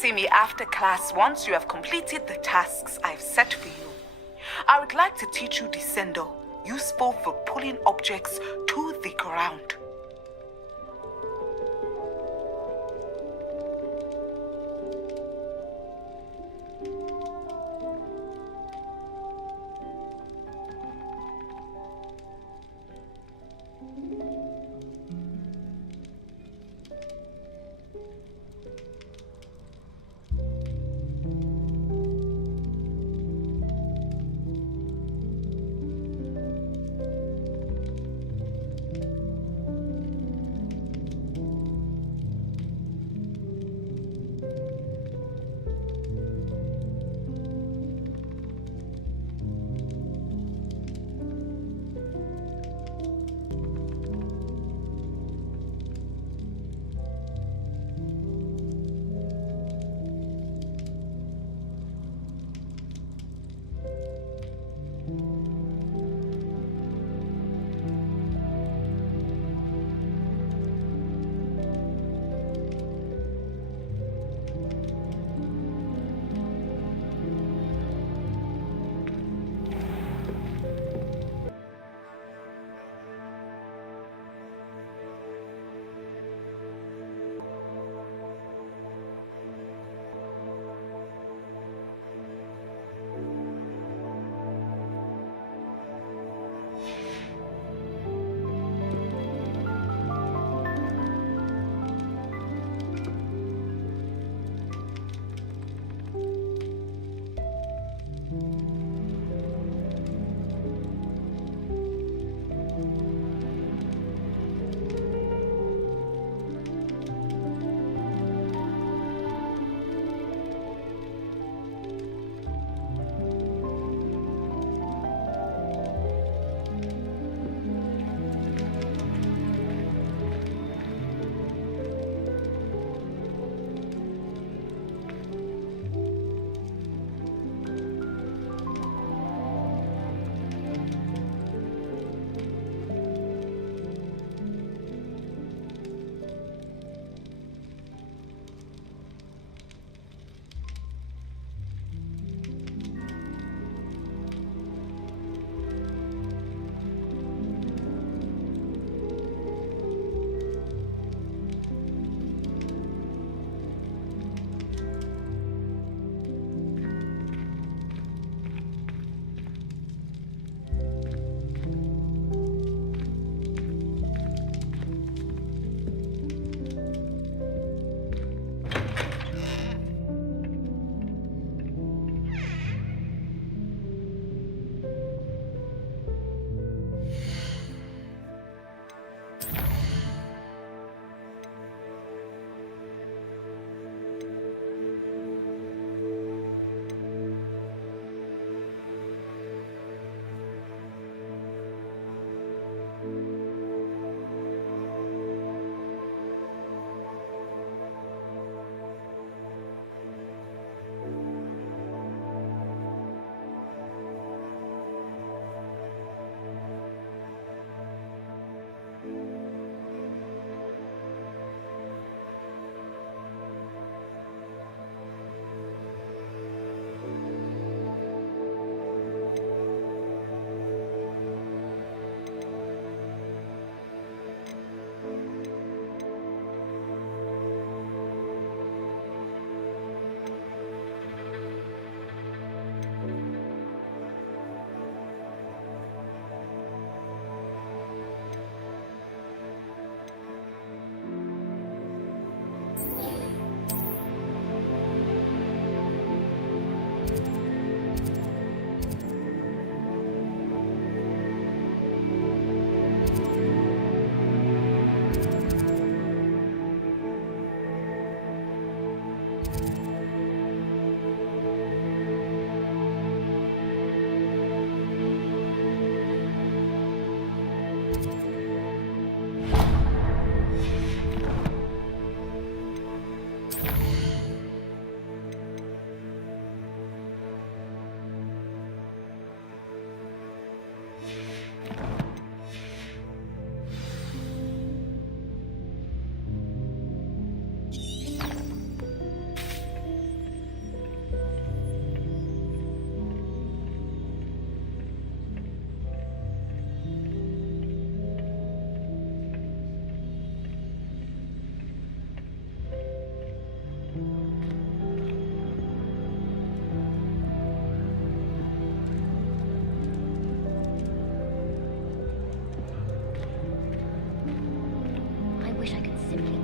see me after class once you have completed the tasks I've set for you. I would like to teach you descendo, useful for pulling objects to the ground.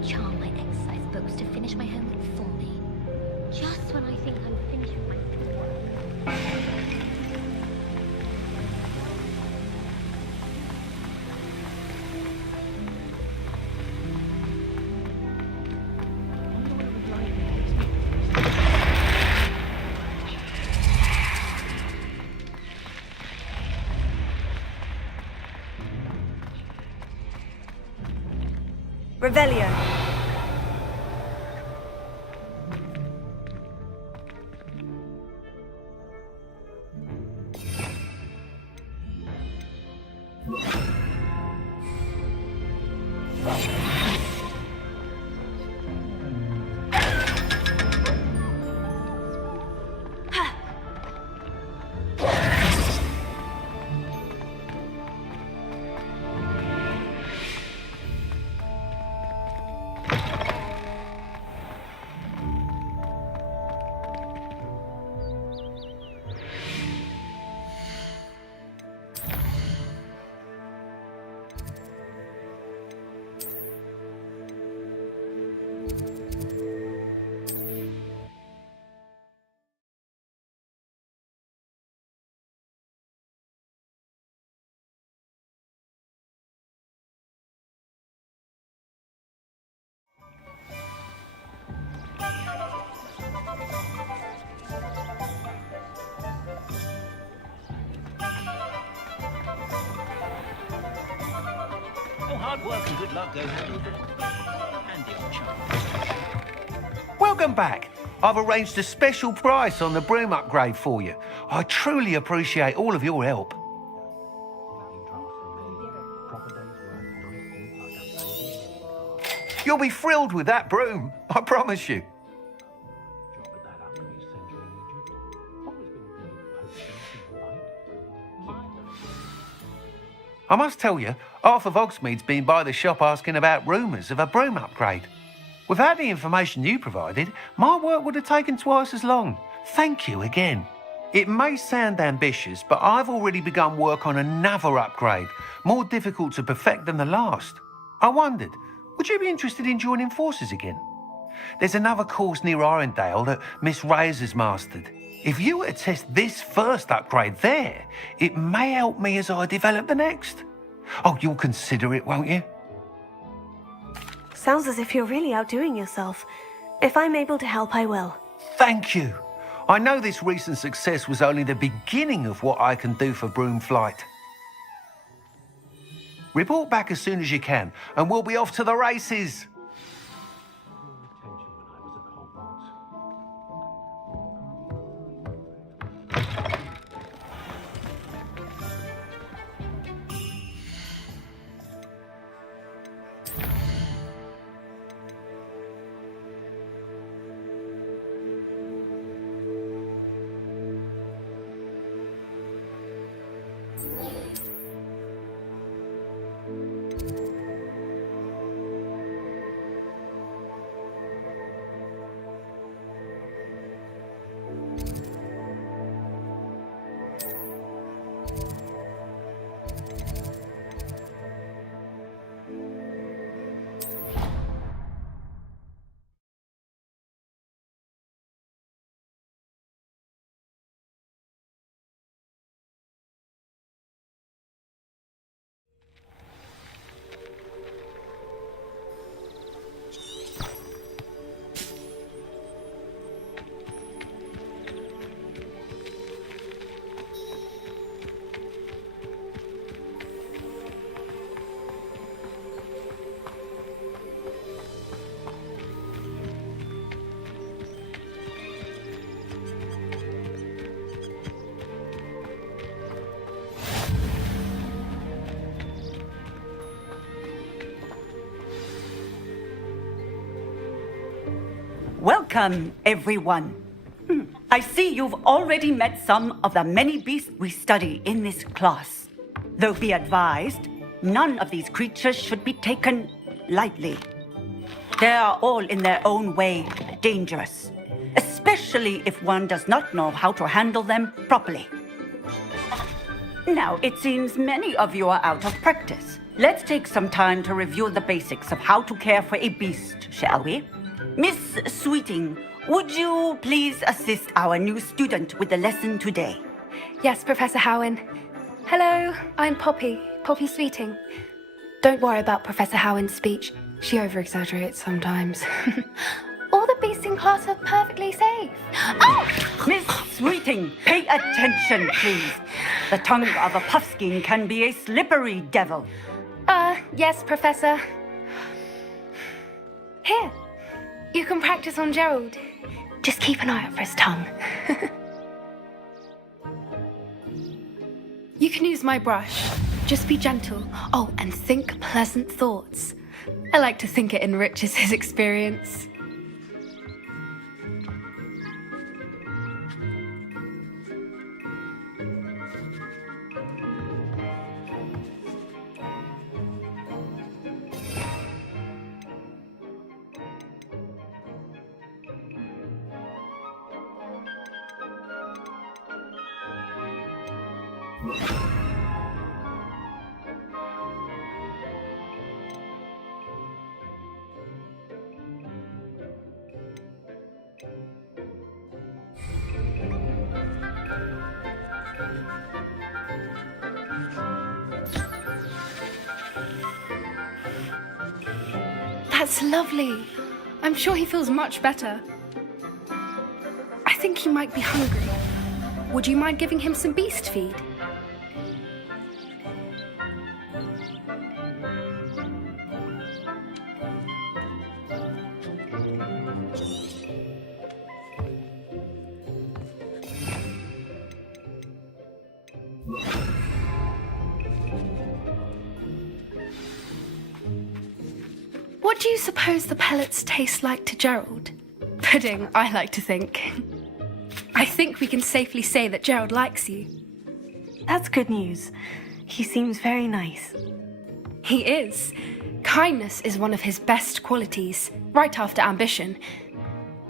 charm my exercise books to finish my homework for me. Just when I think I'm finished with my homework. Revelio. Hard work and good luck go hand in hand. And the old charm. Welcome back. I've arranged a special price on the broom upgrade for you. I truly appreciate all of your help. You'll be thrilled with that broom, I promise you. I must tell you, half of Hogsmeade's been by the shop asking about rumours of a broom upgrade. Without the information you provided, my work would have taken twice as long. Thank you again. It may sound ambitious, but I've already begun work on another upgrade, more difficult to perfect than the last. I wondered, would you be interested in joining forces again? There's another course near Arendelle that Miss Reyes has mastered. If you were to test this first upgrade there, it may help me as I develop the next. Oh, you'll consider it, won't you? Sounds as if you're really outdoing yourself. If I'm able to help, I will. Thank you. I know this recent success was only the beginning of what I can do for broom flight. Report back as soon as you can, and we'll be off to the races. Welcome, everyone. I see you've already met some of the many beasts we study in this class. Though be advised, none of these creatures should be taken lightly. They are all in their own way dangerous, especially if one does not know how to handle them properly. Now, it seems many of you are out of practice, let's take some time to review the basics of how to care for a beast, shall we? Miss Sweeting, would you please assist our new student with the lesson today? Yes, Professor Howen. Hello, I'm Poppy Sweeting. Don't worry about Professor Howen's speech. She over-exaggerates sometimes. All the beasts in class are perfectly safe. Oh! Miss Sweeting, pay attention, please. The tongue of a puffskein can be a slippery devil. Yes, Professor. Here, you can practice on Gerald. Just keep an eye out for his tongue. You can use my brush. Just be gentle. Oh, and think pleasant thoughts. I like to think it enriches his experience. That's lovely. I'm sure he feels much better. I think he might be hungry. Would you mind giving him some beast feed? What do you suppose the pellets taste like to Gerald? Pudding, I like to think. I think we can safely say that Gerald likes you. That's good news. He seems very nice. He is. Kindness is one of his best qualities, right after ambition.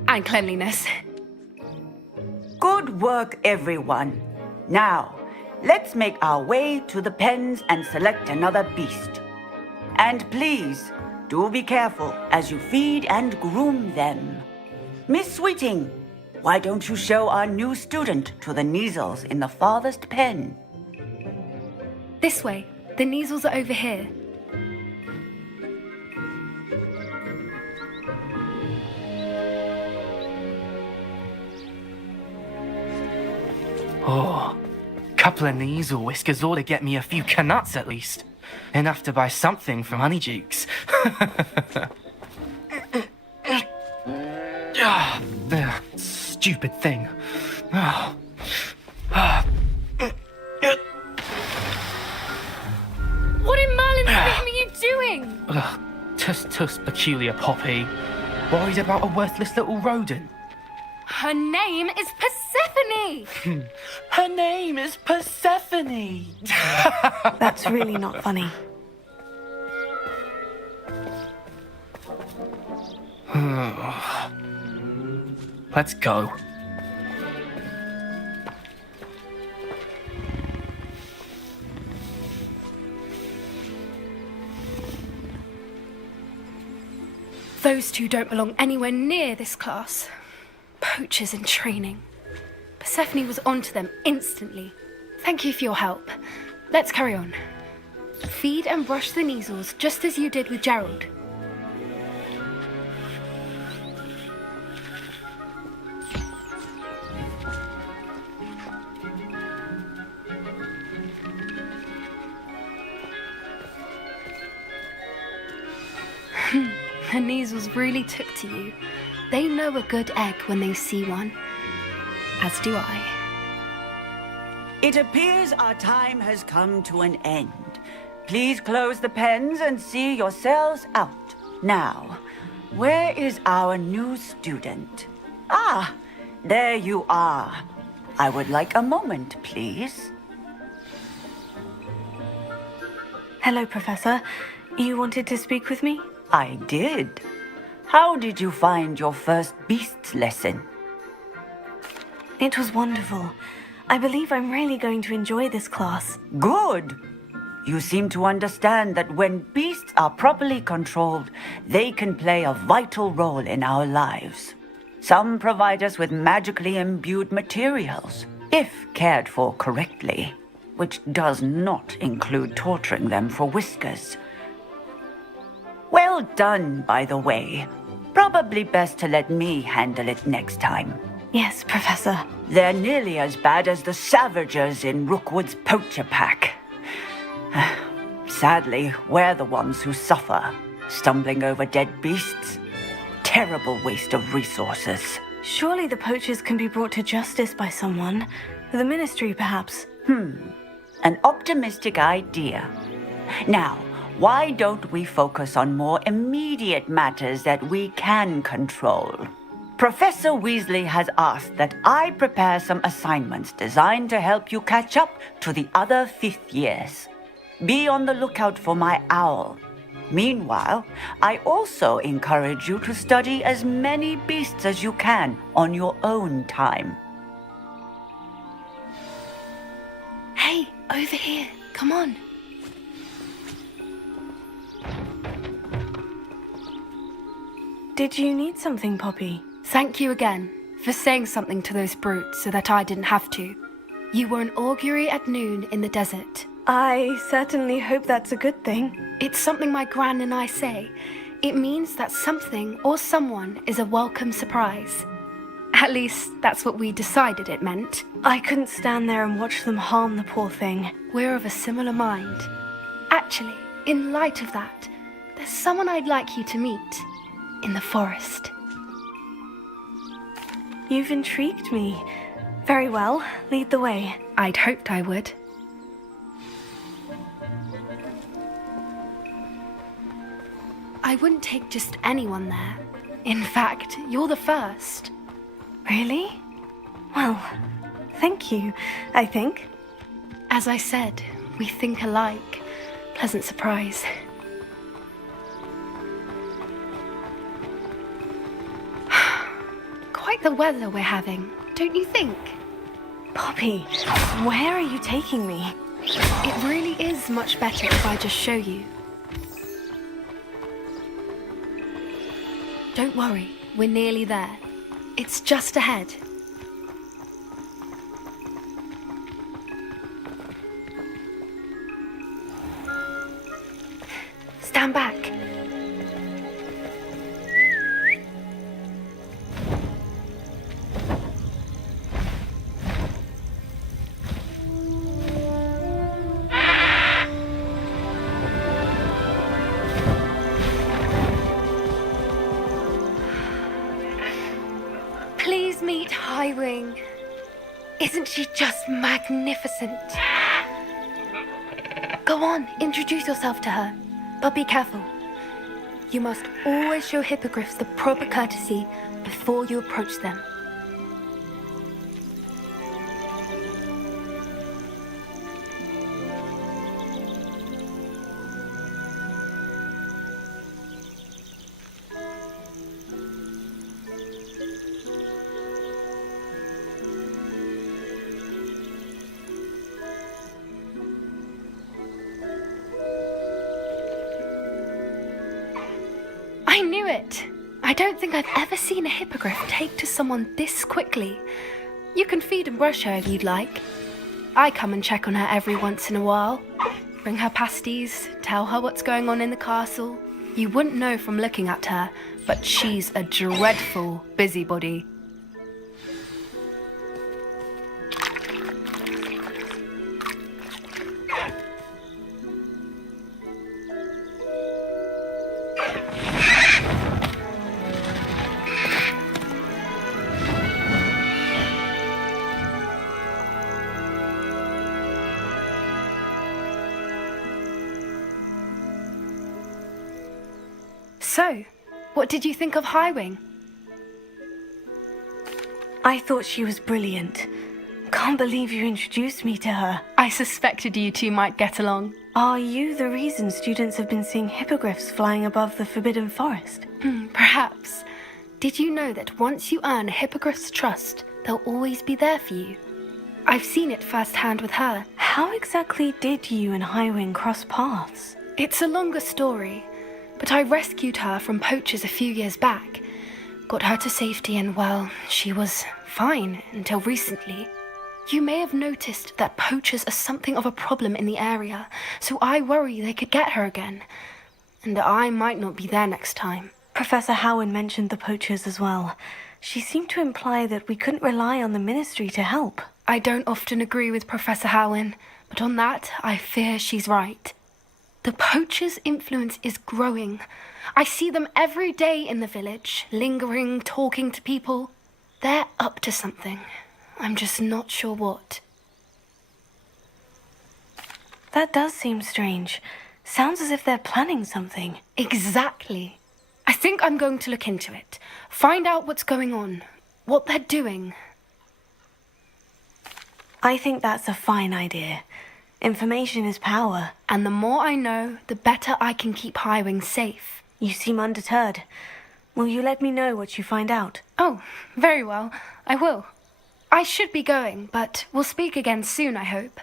And cleanliness. Good work, everyone. Now, let's make our way to the pens and select another beast. And please, do be careful as you feed and groom them. Miss Sweeting, why don't you show our new student to the Neasels in the farthest pen? This way. The Neasels are over here. Oh, couple of Neasel whiskers ought to get me a few canuts at least. Enough to buy something from Honeydukes. Stupid thing. What in Merlin's name are you doing? Tuss, peculiar Poppy. Worried about a worthless little rodent. Her name is Persephone! Her name is Persephone. That's really not funny. Let's go. Those two don't belong anywhere near this class. Poachers in training. Persephone was onto them instantly. Thank you for your help. Let's carry on. Feed and brush the Neasels just as you did with Gerald. The Neasels really took to you. They know a good egg when they see one. As do I. It appears our time has come to an end. Please close the pens and see yourselves out. Now, where is our new student? Ah, there you are. I would like a moment, please. Hello, Professor. You wanted to speak with me? I did. How did you find your first beasts lesson? It was wonderful. I believe I'm really going to enjoy this class. Good. you seem to understand that when beasts are properly controlled, they can play a vital role in our lives. Some provide us with magically imbued materials, if cared for correctly, which does not include torturing them for whiskers. Well done, by the way. Probably best to let me handle it next time. Yes, Professor. They're nearly as bad as the Savagers in Rookwood's poacher pack. Sadly, we're the ones who suffer, stumbling over dead beasts. Terrible waste of resources. Surely the poachers can be brought to justice by someone. The Ministry, perhaps. An optimistic idea. Now, why don't we focus on more immediate matters that we can control? Professor Weasley has asked that I prepare some assignments designed to help you catch up to the other fifth years. Be on the lookout for my owl. Meanwhile, I also encourage you to study as many beasts as you can on your own time. Hey, over here. Come on. Did you need something, Poppy? Thank you again for saying something to those brutes so that I didn't have to. You were an augury at noon in the desert. I certainly hope that's a good thing. It's something my gran and I say. It means that something or someone is a welcome surprise. At least, that's what we decided it meant. I couldn't stand there and watch them harm the poor thing. We're of a similar mind. Actually, in light of that, there's someone I'd like you to meet in the forest. You've intrigued me. Very well, lead the way. I'd hoped I would. I wouldn't take just anyone there. In fact, you're the first. Really? Well, thank you, I think. As I said, we think alike. Pleasant surprise. Quite the weather we're having, don't you think? Poppy, where are you taking me? It really is much better if I just show you. Don't worry, we're nearly there. It's just ahead. Stand back. Please meet Highwing. Isn't she just magnificent? Go on, introduce yourself to her. But be careful. You must always show hippogriffs the proper courtesy before you approach them. I knew it! I don't think I've ever seen a hippogriff take to someone this quickly. You can feed and brush her if you'd like. I come and check on her every once in a while. Bring her pasties, tell her what's going on in the castle. You wouldn't know from looking at her, but she's a dreadful busybody. So, what did you think of Highwing? I thought she was brilliant. Can't believe you introduced me to her. I suspected you two might get along. Are you the reason students have been seeing hippogriffs flying above the Forbidden Forest? Perhaps. Did you know that once you earn a hippogriff's trust, they'll always be there for you? I've seen it firsthand with her. How exactly did you and Highwing cross paths? It's a longer story, but I rescued her from poachers a few years back. Got her to safety and, well, she was fine until recently. You may have noticed that poachers are something of a problem in the area, so I worry they could get her again. And I might not be there next time. Professor Howard mentioned the poachers as well. She seemed to imply that we couldn't rely on the ministry to help. I don't often agree with Professor Howin, but on that, I fear she's right. The poachers' influence is growing. I see them every day in the village, lingering, talking to people. They're up to something. I'm just not sure what. That does seem strange. Sounds as if they're planning something. Exactly. I think I'm going to look into it. Find out what's going on, what they're doing. I think that's a fine idea. Information is power. And the more I know, the better I can keep Highwing safe. You seem undeterred. Will you let me know what you find out? Oh, very well. I will. I should be going, but we'll speak again soon, I hope.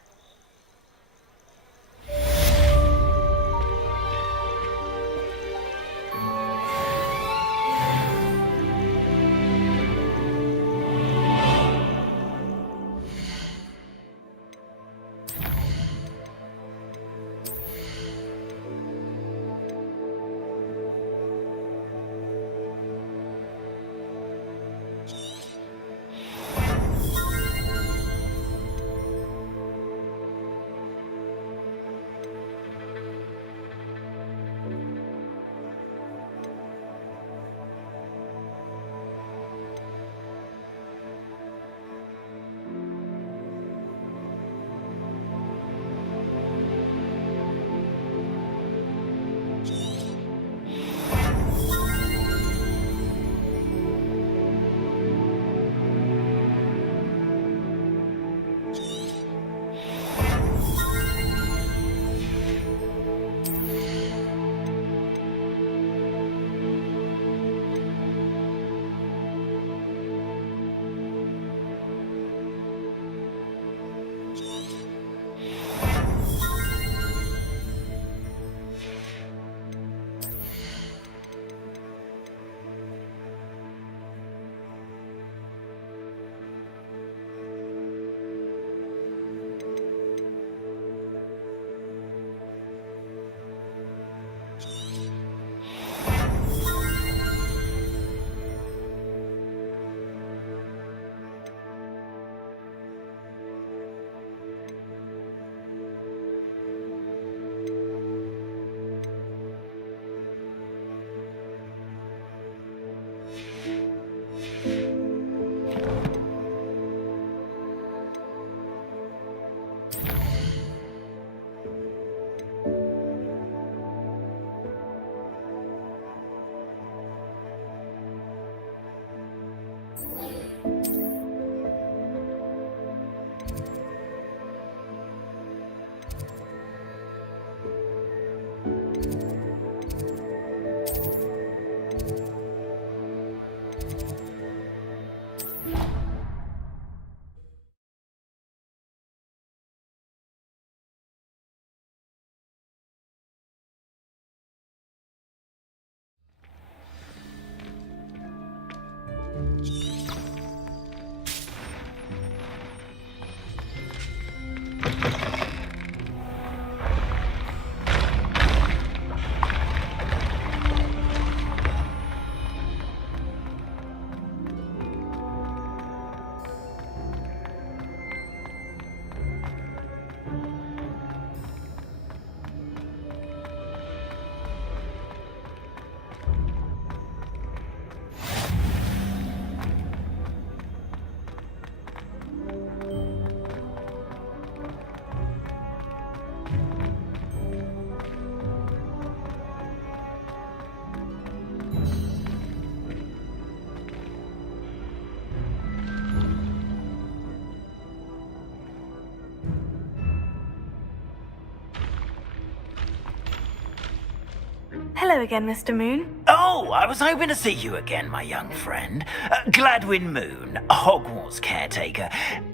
Hello again, Mr. Moon. Oh, I was hoping to see you again, my young friend. Gladwin Moon, Hogwarts caretaker,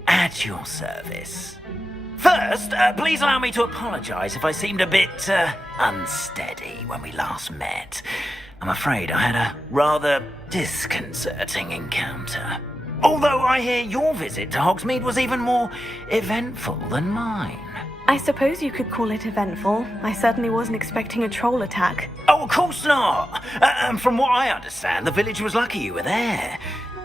at your service. First, please allow me to apologise if I seemed a bit unsteady when we last met. I'm afraid I had a rather disconcerting encounter. Although I hear your visit to Hogsmeade was even more eventful than mine. I suppose you could call it eventful. I certainly wasn't expecting a troll attack. Oh, of course not. And from what I understand, the village was lucky you were there.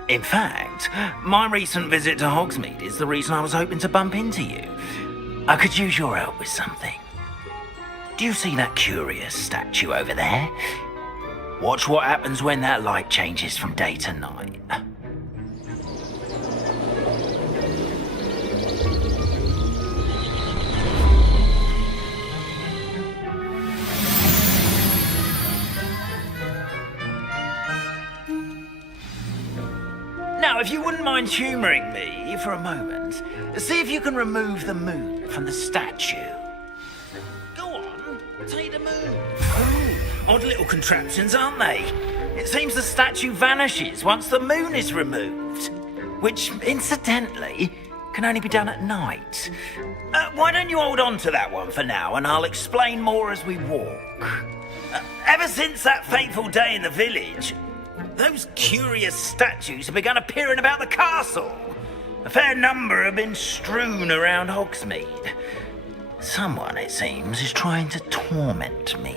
In fact, my recent visit to Hogsmeade is the reason I was hoping to bump into you. I could use your help with something. Do you see that curious statue over there? Watch what happens when that light changes from day to night. Now, if you wouldn't mind humouring me for a moment, see if you can remove the moon from the statue. Go on, take the moon. Oh, odd little contraptions, aren't they? It seems the statue vanishes once the moon is removed, which, incidentally, can only be done at night. Why don't you hold on to that one for now, and I'll explain more as we walk. Ever since that fateful day in the village, those curious statues have begun appearing about the castle. A fair number have been strewn around Hogsmeade. Someone, it seems, is trying to torment me.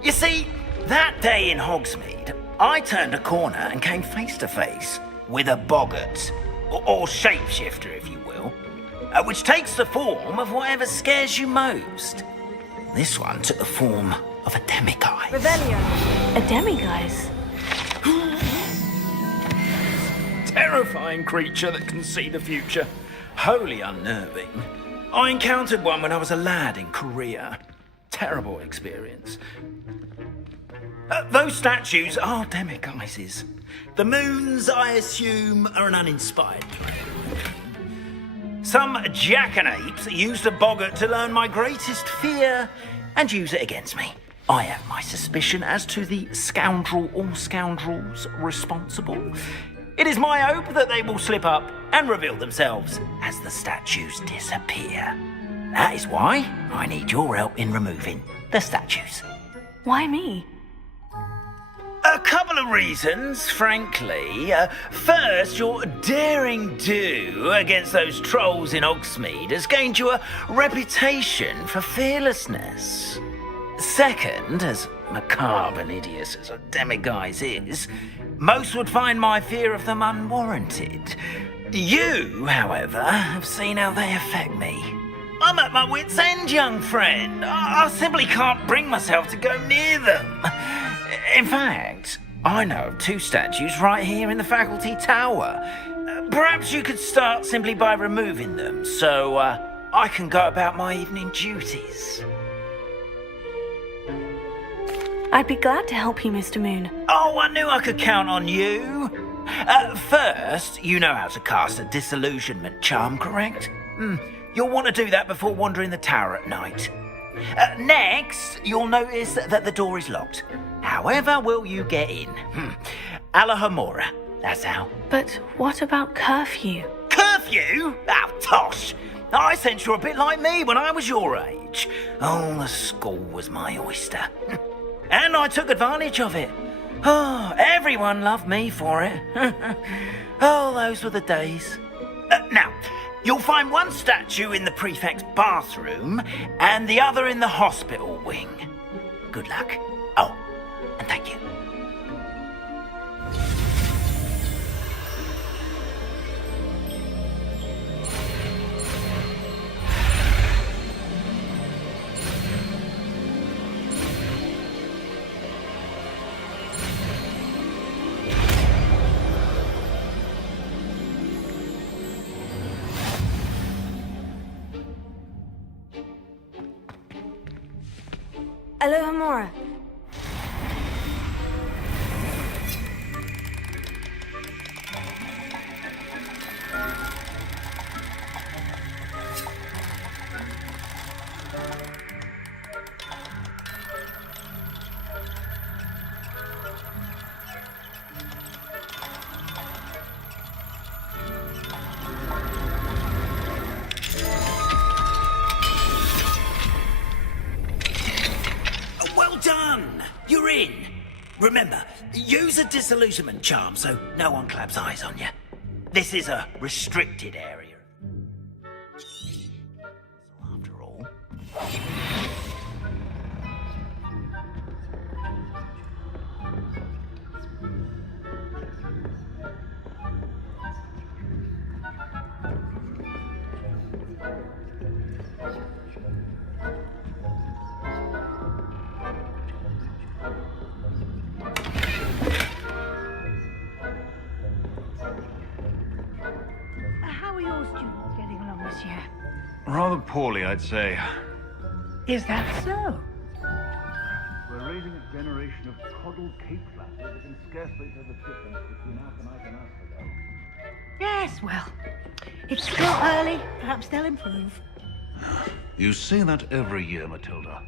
You see, that day in Hogsmeade, I turned a corner and came face to face with a boggart, or shapeshifter, if you will, which takes the form of whatever scares you most. This one took the form of a demiguise. Rebellion. A demiguise? Terrifying creature that can see the future. Wholly unnerving. I encountered one when I was a lad in Korea. Terrible experience. Those statues are demiguises. The moons, I assume, are an uninspired plan. Some jackanapes used a boggart to learn my greatest fear and use it against me. I have my suspicion as to the scoundrel or scoundrels responsible. It is my hope that they will slip up and reveal themselves as the statues disappear. That is why I need your help in removing the statues. Why me? A couple of reasons, frankly. First, your daring do against those trolls in Hogsmeade has gained you a reputation for fearlessness. Second, as macabre and hideous as a demiguise is, most would find my fear of them unwarranted. You, however, have seen how they affect me. I'm at my wit's end, young friend. I simply can't bring myself to go near them. In fact, I know of two statues right here in the faculty tower. Perhaps you could start simply by removing them, so I can go about my evening duties. I'd be glad to help you, Mr. Moon. Oh, I knew I could count on you. First, you know how to cast a disillusionment charm, correct? You'll want to do that before wandering the tower at night. Next, you'll notice that the door is locked. However will you get in? Alahomora, that's how. But what about curfew? Curfew? Oh, tosh. I sense you're a bit like me when I was your age. Oh, the school was my oyster. And I took advantage of it. Oh, everyone loved me for it. Oh, those were the days. Now, you'll find one statue in the prefect's bathroom and the other in the hospital wing. Good luck. Oh, and thank you. Alohomora. Remember, use a disillusionment charm so no one claps eyes on you. This is a restricted area. So after all... How are your students getting along this year? Rather poorly, I'd say. Is that so? We're raising a generation of coddled cake flappers that can scarcely tell the difference between aconite and asphodel. Yes, well, it's still early. Perhaps they'll improve. You say that every year, Matilda.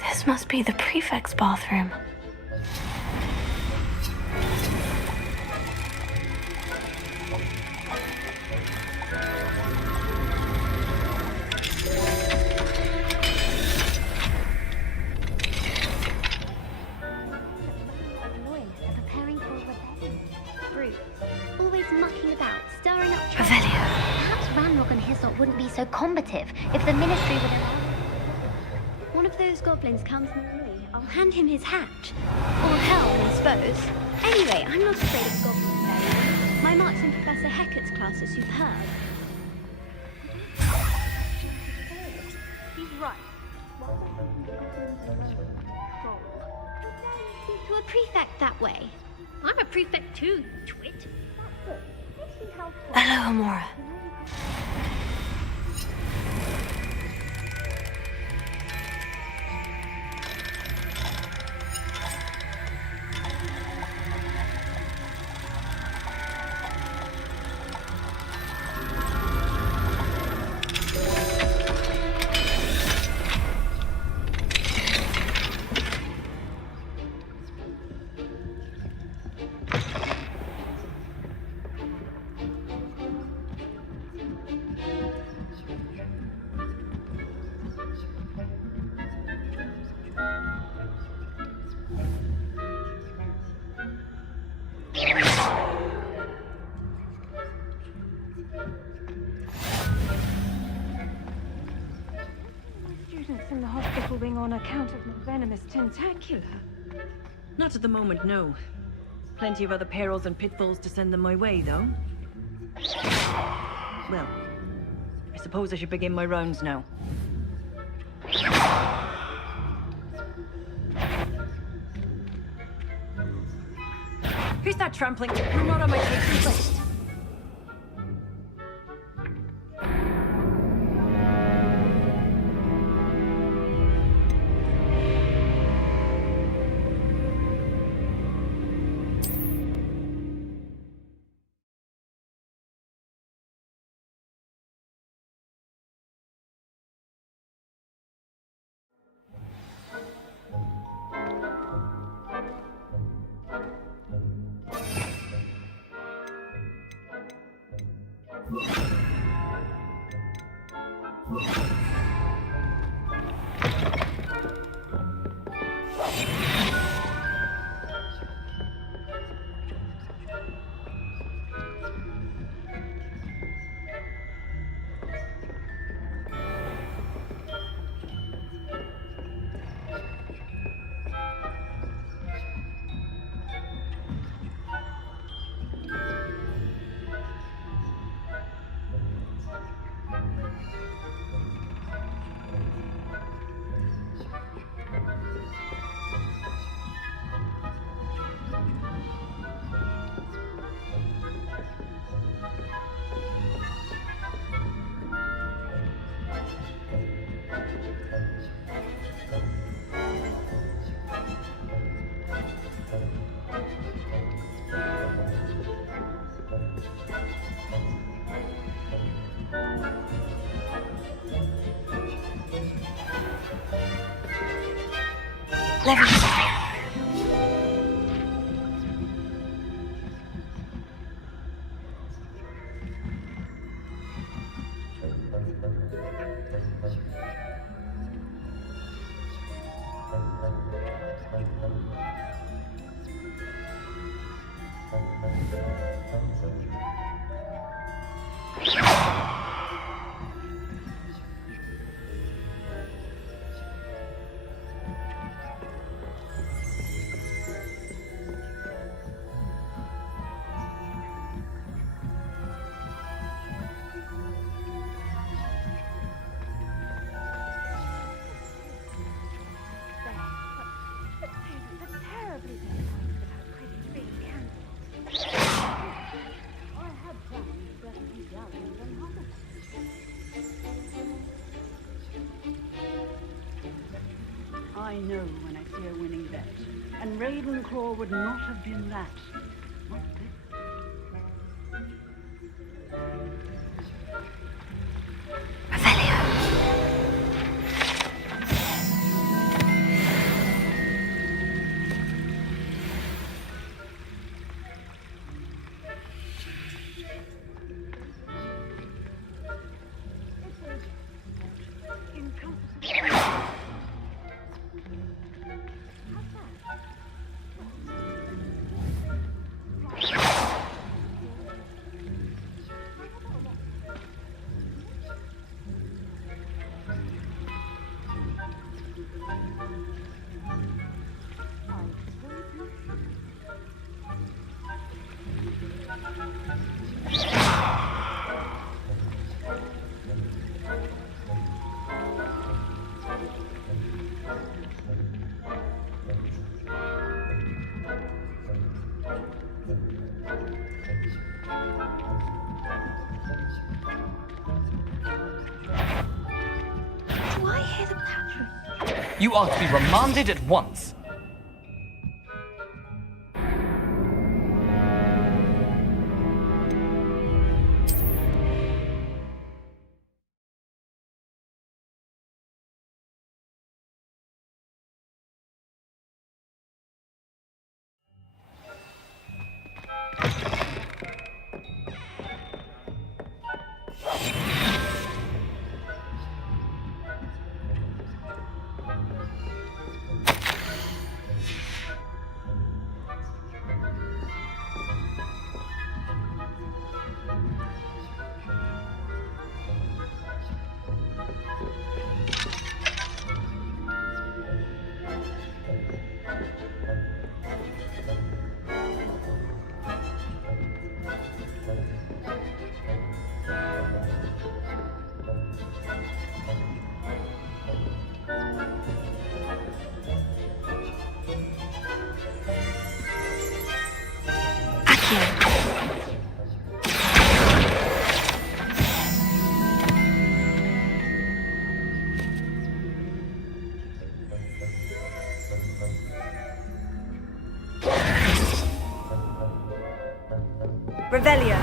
This must be the prefect's bathroom. Preparing for rebellion. Brutes, always mucking about, stirring up trouble. Revelio. Perhaps Ranrock and Hislop wouldn't be so combative if the Ministry would allow them. One of those goblins comes near me, I'll hand him his hat. Or hell, I suppose. Anyway, I'm not afraid of goblins very. My mark's in Professor Hecat's class, as you've heard. He's right. Speak to a prefect that way. I'm a prefect too, you twit. Hello, Amora. Students in the hospital wing on account of my venomous tentacula. Not at the moment, no. Plenty of other perils and pitfalls to send them my way, though. Well, I suppose I should begin my rounds now. Who's that trampling? I'm not on my patron list. I know when I see a winning bet, and Ravenclaw would not have been that. Not a bit. You are to be remanded at once. Revelio.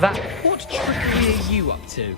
That. What trickery are you up to?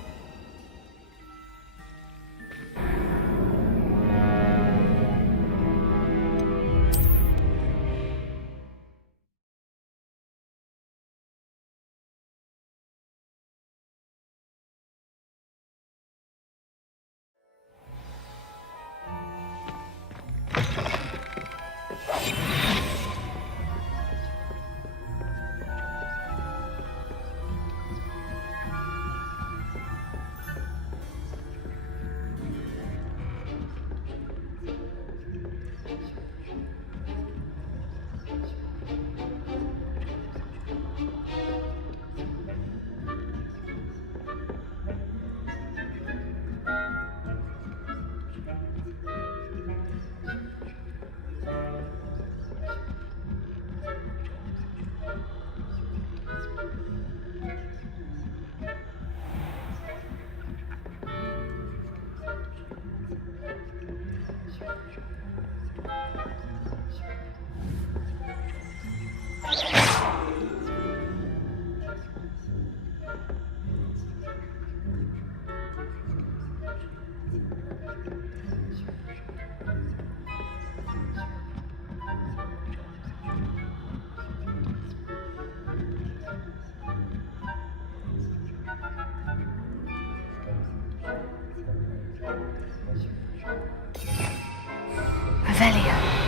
Revelio.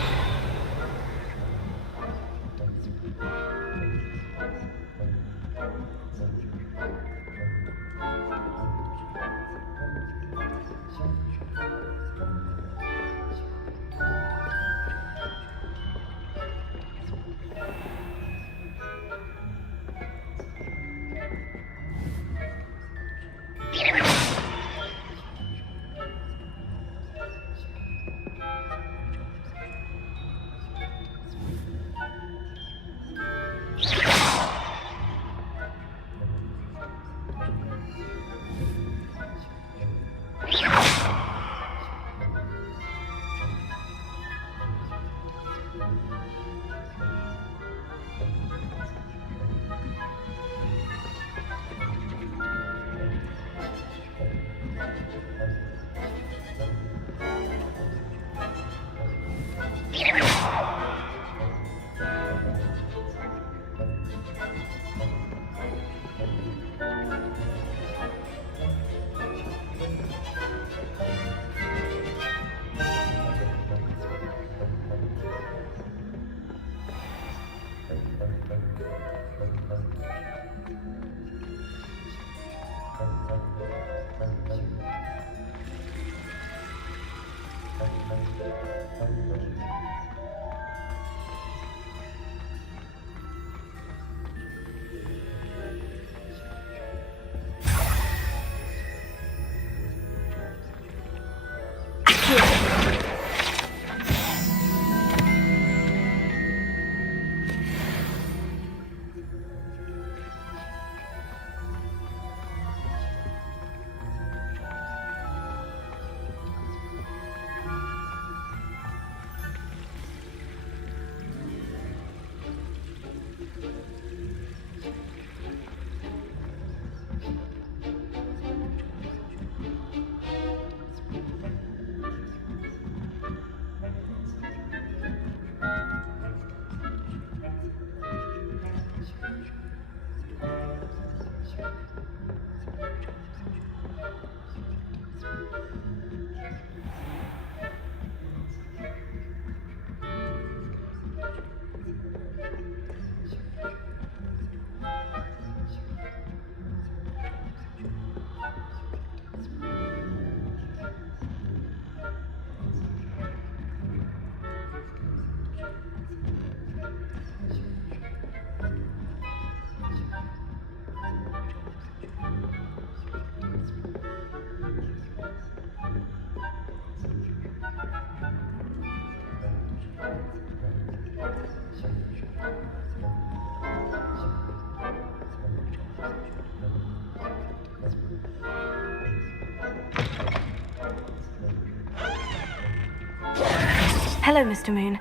Hello, Mr. Moon.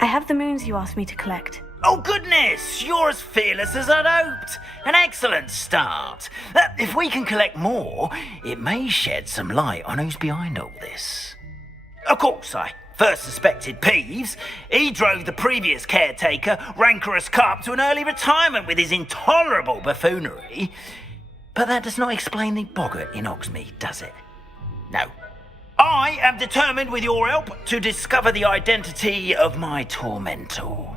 I have the moons you asked me to collect. Oh goodness, you're as fearless as I'd hoped. An excellent start. If we can collect more, it may shed some light on who's behind all this. Of course, I first suspected Peeves. He drove the previous caretaker, Rancorous Carp, to an early retirement with his intolerable buffoonery. But that does not explain the boggart in Hogsmeade, does it? No. I am determined, with your help, to discover the identity of my tormentor.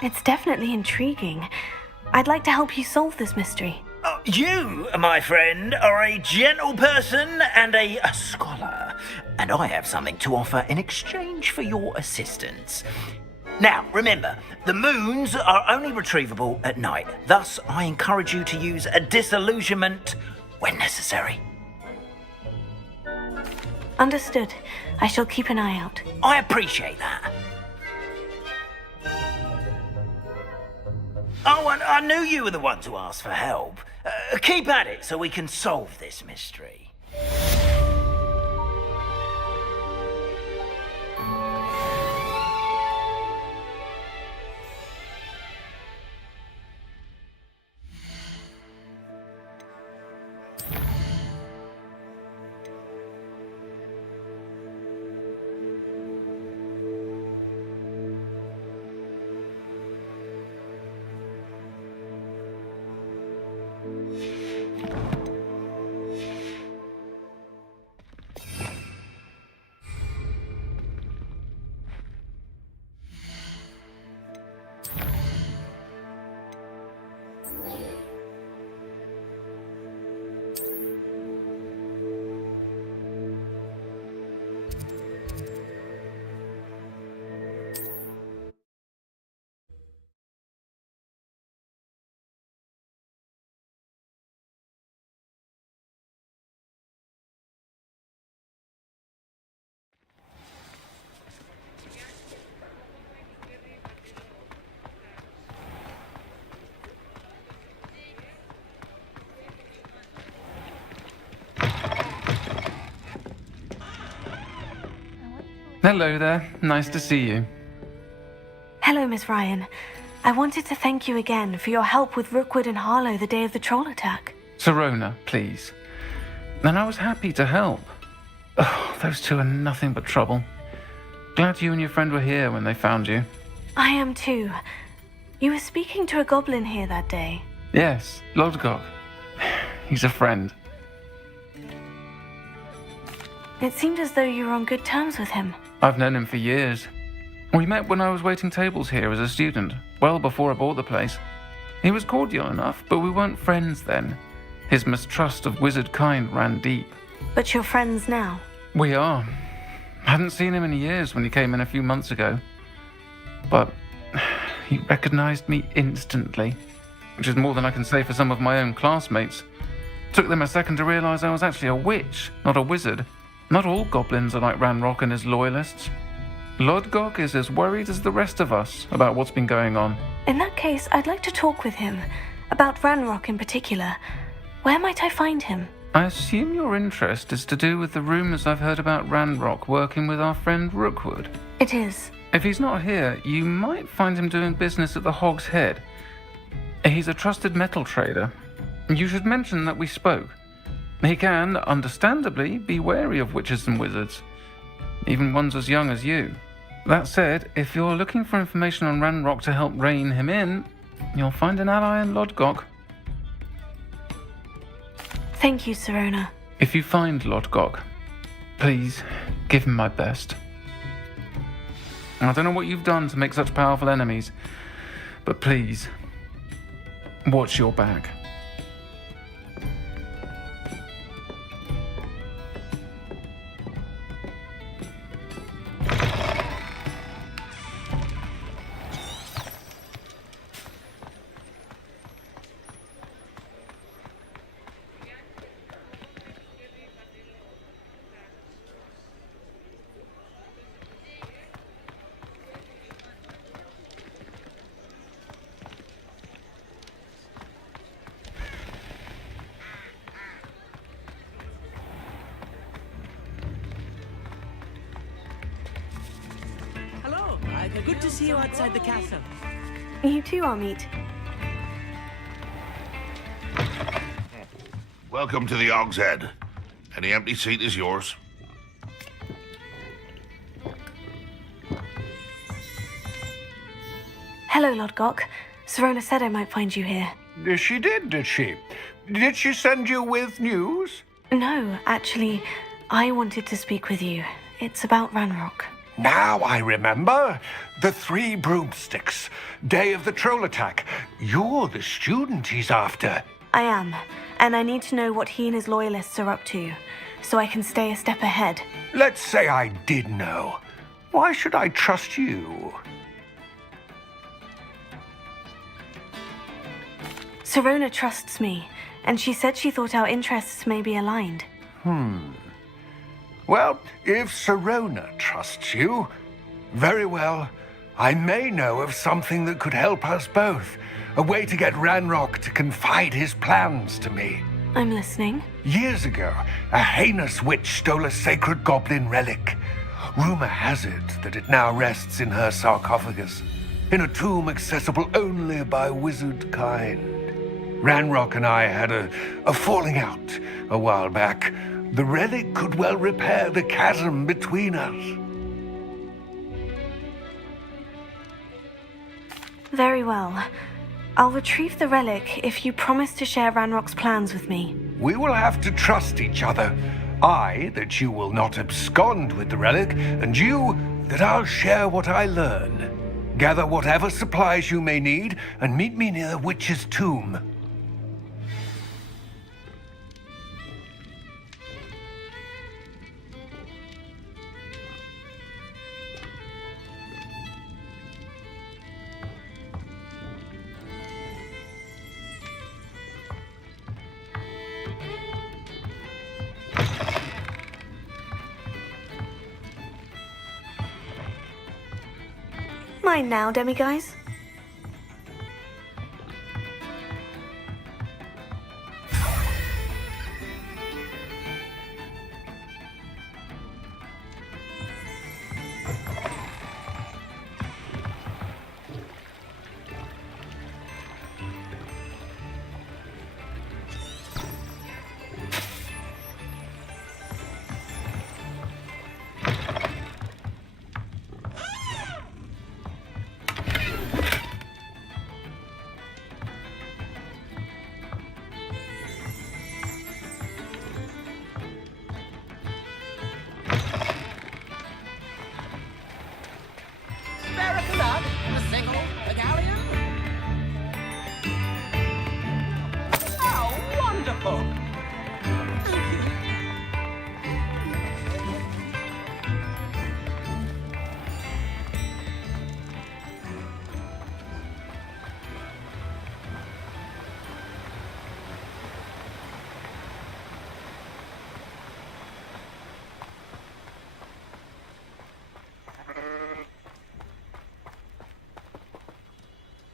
It's definitely intriguing. I'd like to help you solve this mystery. You, my friend, are a gentle person and a scholar, and I have something to offer in exchange for your assistance. Now, remember, the moons are only retrievable at night. Thus, I encourage you to use a disillusionment when necessary. Understood. I shall keep an eye out. I appreciate that. Oh, and I knew you were the one to ask for help. Keep at it so we can solve this mystery. Hello there. Nice to see you. Hello, Miss Ryan. I wanted to thank you again for your help with Rookwood and Harlow the day of the troll attack. Sirona, please. And I was happy to help. Oh, those two are nothing but trouble. Glad you and your friend were here when they found you. I am too. You were speaking to a goblin here that day. Yes, Lodgok. He's a friend. It seemed as though you were on good terms with him. I've known him for years. We met when I was waiting tables here as a student, well before I bought the place. He was cordial enough, but we weren't friends then. His mistrust of wizard kind ran deep. But you're friends now? We are. I hadn't seen him in years when he came in a few months ago. But he recognized me instantly, which is more than I can say for some of my own classmates. Took them a second to realize I was actually a witch, not a wizard. Not all goblins are like Ranrock and his loyalists. Lodgok is as worried as the rest of us about what's been going on. In that case, I'd like to talk with him. About Ranrock in particular. Where might I find him? I assume your interest is to do with the rumors I've heard about Ranrock working with our friend Rookwood. It is. If he's not here, you might find him doing business at the Hog's Head. He's a trusted metal trader. You should mention that we spoke. He can, understandably, be wary of witches and wizards, even ones as young as you. That said, if you're looking for information on Ranrock to help rein him in, you'll find an ally in Lodgok. Thank you, Sirona. If you find Lodgok, please give him my best. I don't know what you've done to make such powerful enemies, but please, watch your back. Good to see you outside the castle. You too, Amit. Welcome to the Og's Head. Any empty seat is yours. Hello, Lodgok. Serona said I might find you here. She did she? Did she send you with news? No, actually, I wanted to speak with you. It's about Ranrock. Now I remember. The 3 broomsticks. Day of the troll attack. You're the student he's after. I am, and I need to know what he and his loyalists are up to, so I can stay a step ahead. Let's say I did know. Why should I trust you? Serona trusts me, and she said she thought our interests may be aligned. Well, if Serona trusts you, very well. I may know of something that could help us both. A way to get Ranrock to confide his plans to me. I'm listening. Years ago, a heinous witch stole a sacred goblin relic. Rumor has it that it now rests in her sarcophagus, in a tomb accessible only by wizard kind. Ranrock and I had a falling out a while back. The relic could well repair the chasm between us. Very well. I'll retrieve the relic if you promise to share Ranrock's plans with me. We will have to trust each other. I, that you will not abscond with the relic, and you, that I'll share what I learn. Gather whatever supplies you may need, and meet me near the witch's tomb. Mine now, demiguise.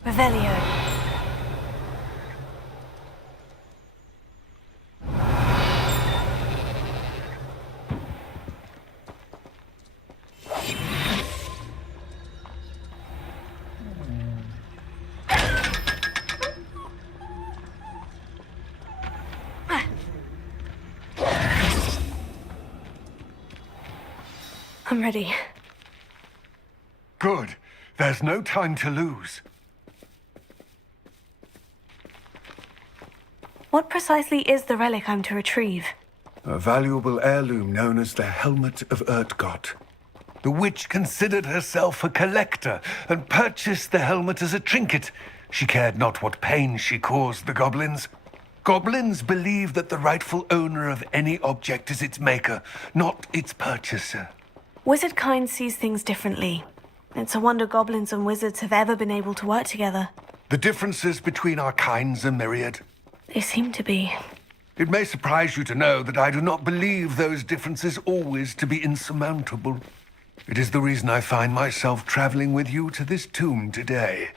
Revelio. I'm ready. Good. There's no time to lose. What precisely is the relic I'm to retrieve? A valuable heirloom known as the Helmet of Urtgott. The witch considered herself a collector and purchased the helmet as a trinket. She cared not what pain she caused the goblins. Goblins believe that the rightful owner of any object is its maker, not its purchaser. Wizard kind sees things differently. It's a wonder goblins and wizards have ever been able to work together. The differences between our kinds are myriad. They seem to be. It may surprise you to know that I do not believe those differences always to be insurmountable. It is the reason I find myself traveling with you to this tomb today.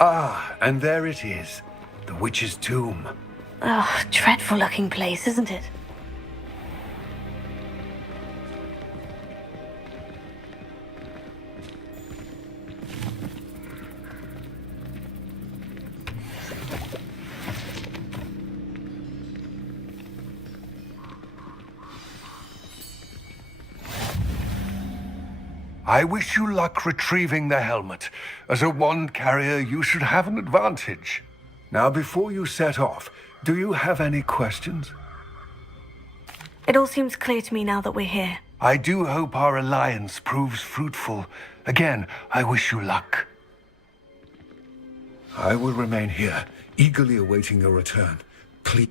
Ah, and there it is. The witch's tomb. Oh, dreadful looking place, isn't it? I wish you luck retrieving the helmet. As a wand carrier, you should have an advantage. Now, before you set off, do you have any questions? It all seems clear to me now that we're here. I do hope our alliance proves fruitful. Again, I wish you luck. I will remain here, eagerly awaiting your return. Please.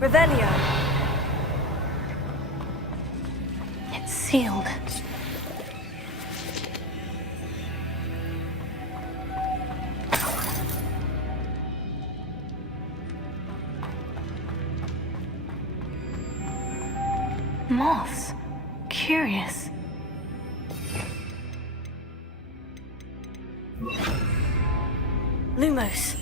Revelio. It's sealed. Moths. Curious. Lumos.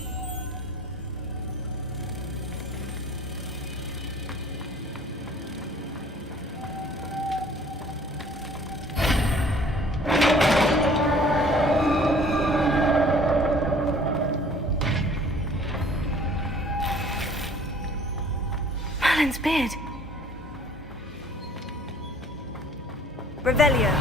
Merlin's beard. Revelio.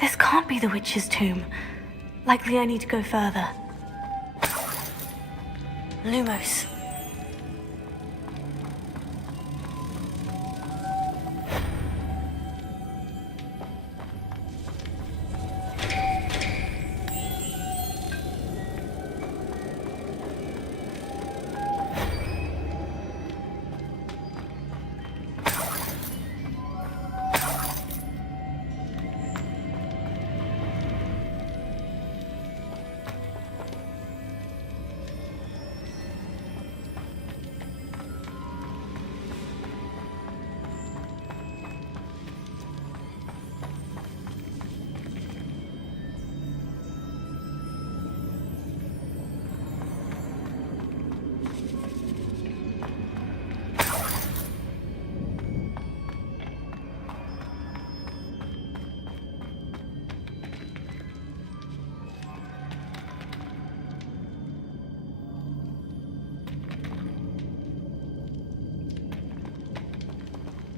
This can't be the witch's tomb. Likely I need to go further. Lumos.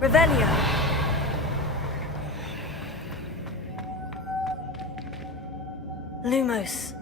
Revelio. Lumos.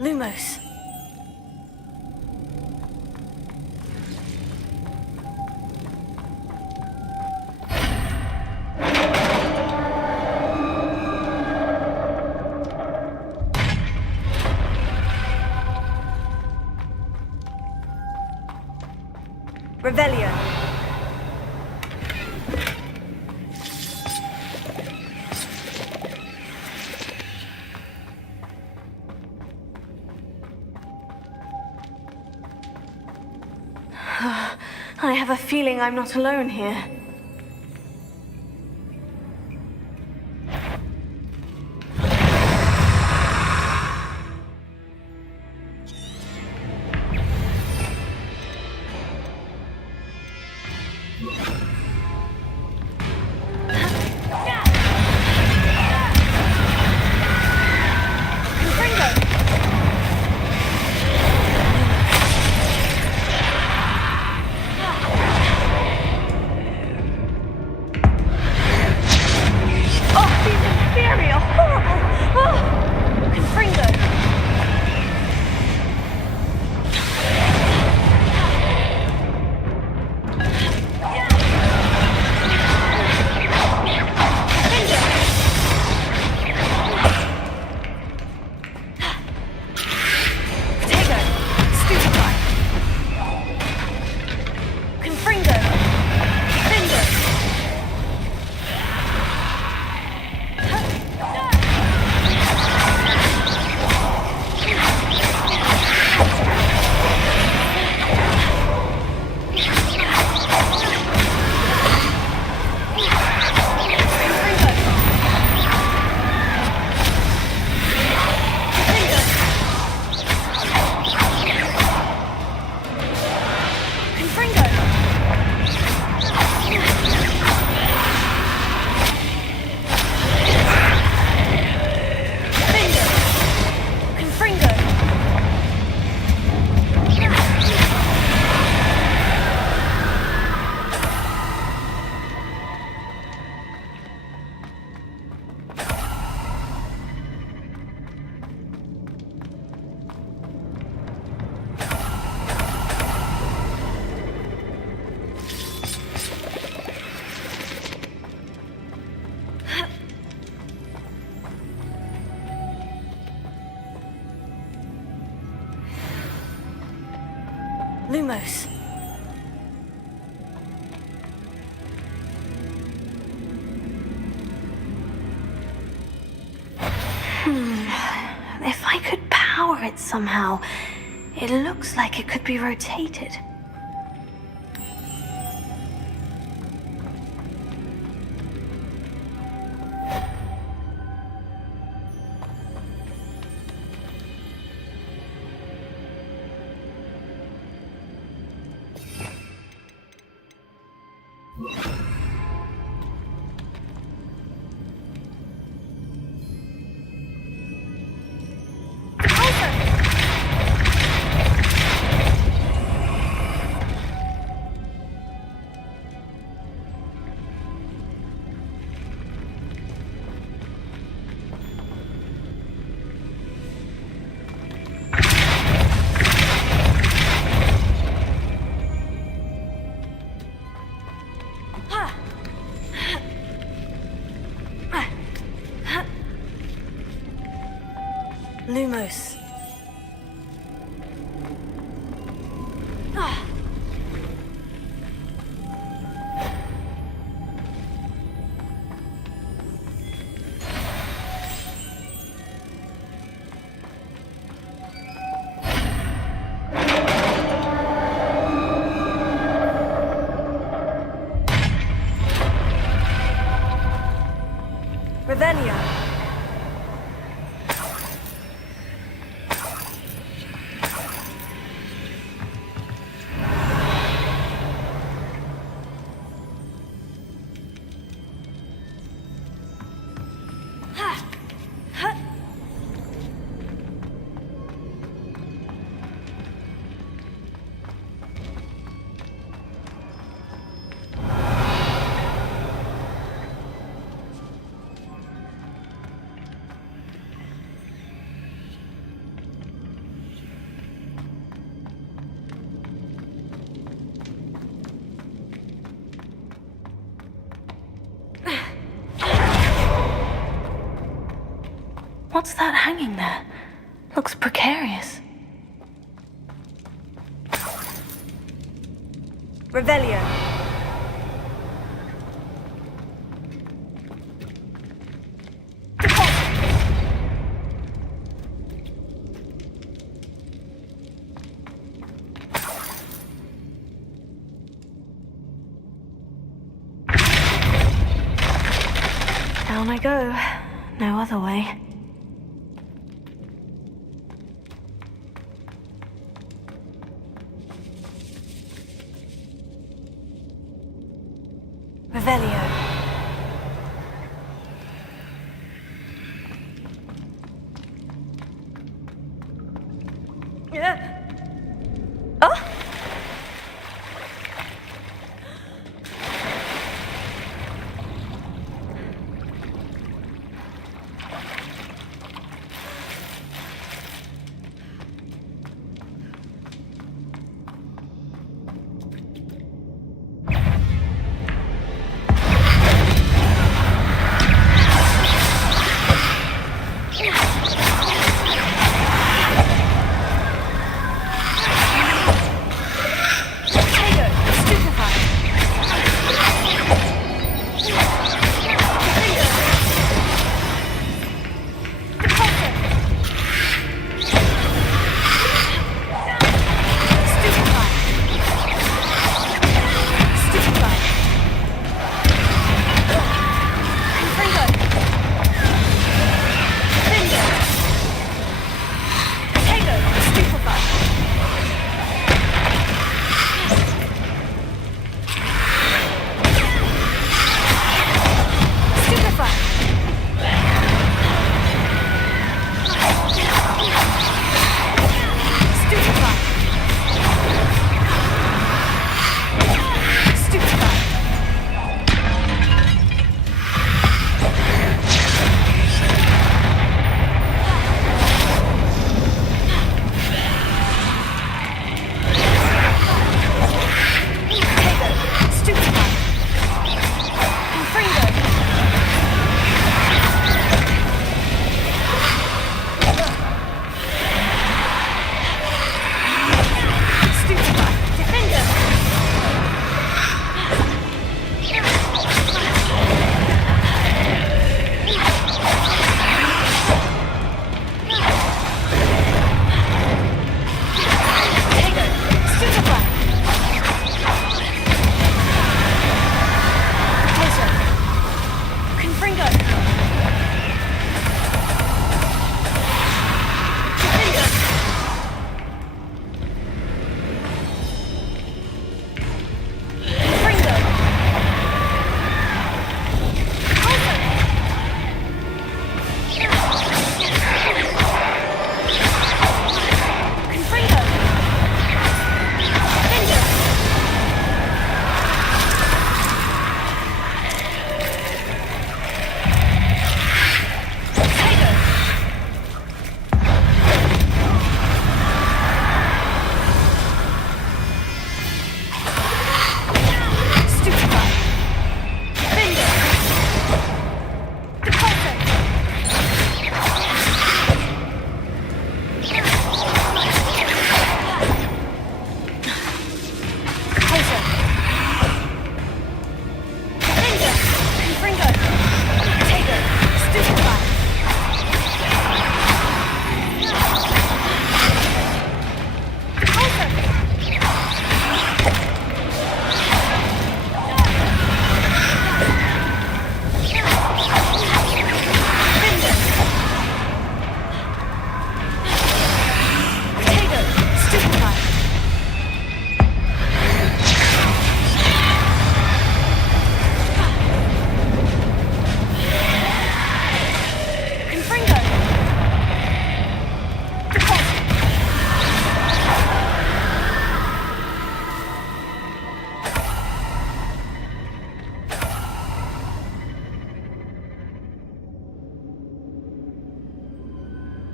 Lumos. Revelio. I have a feeling I'm not alone here. Lumos. If I could power it somehow, it looks like it could be rotated. Lumos. Revelio. What's that hanging there? Looks precarious. Revelio. Down I go. No other way. Revelio.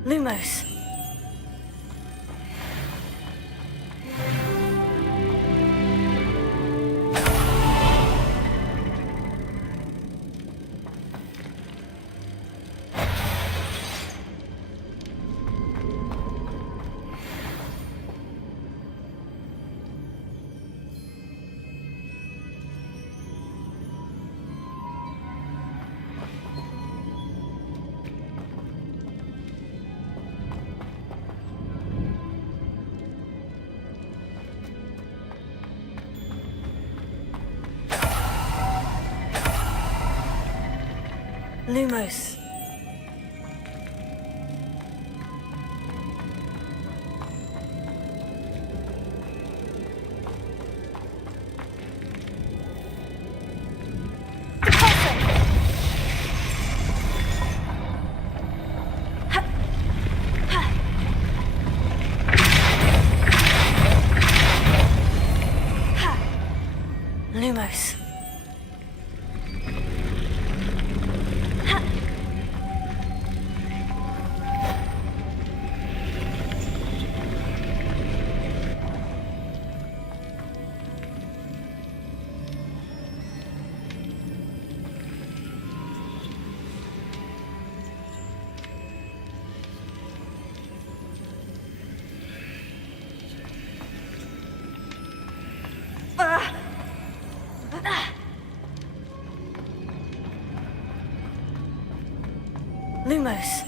Lumos. Lumos. Lumos. Lumos.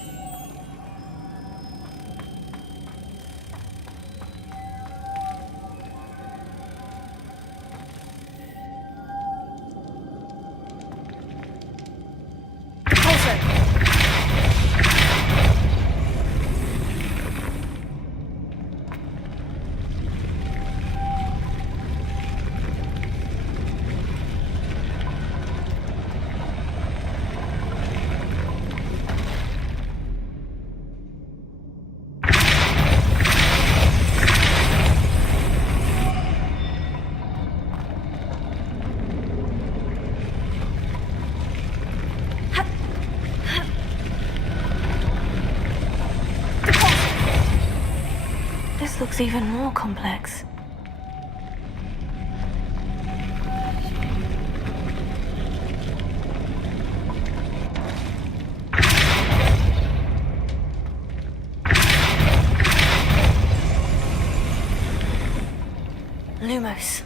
This looks even more complex. Lumos.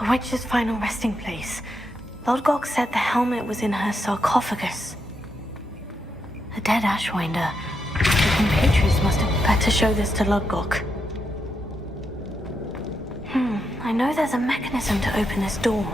The witch's final resting place. Lodgok said the helmet was in her sarcophagus. A dead Ashwinder. The compatriots must have had to show this to Lodgok. I know there's a mechanism to open this door.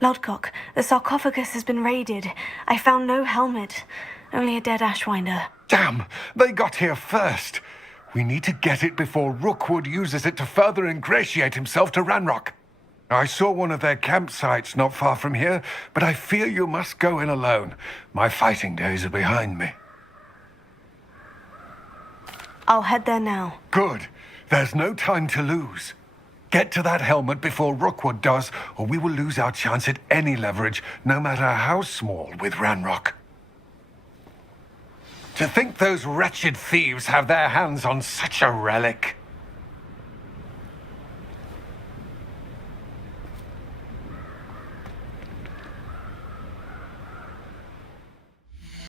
Lodgok, the sarcophagus has been raided. I found no helmet, only a dead Ashwinder. Damn! They got here first. We need to get it before Rookwood uses it to further ingratiate himself to Ranrock. I saw one of their campsites not far from here, but I fear you must go in alone. My fighting days are behind me. I'll head there now. Good. There's no time to lose. Get to that helmet before Rookwood does, or we will lose our chance at any leverage, no matter how small, with Ranrock. To think those wretched thieves have their hands on such a relic.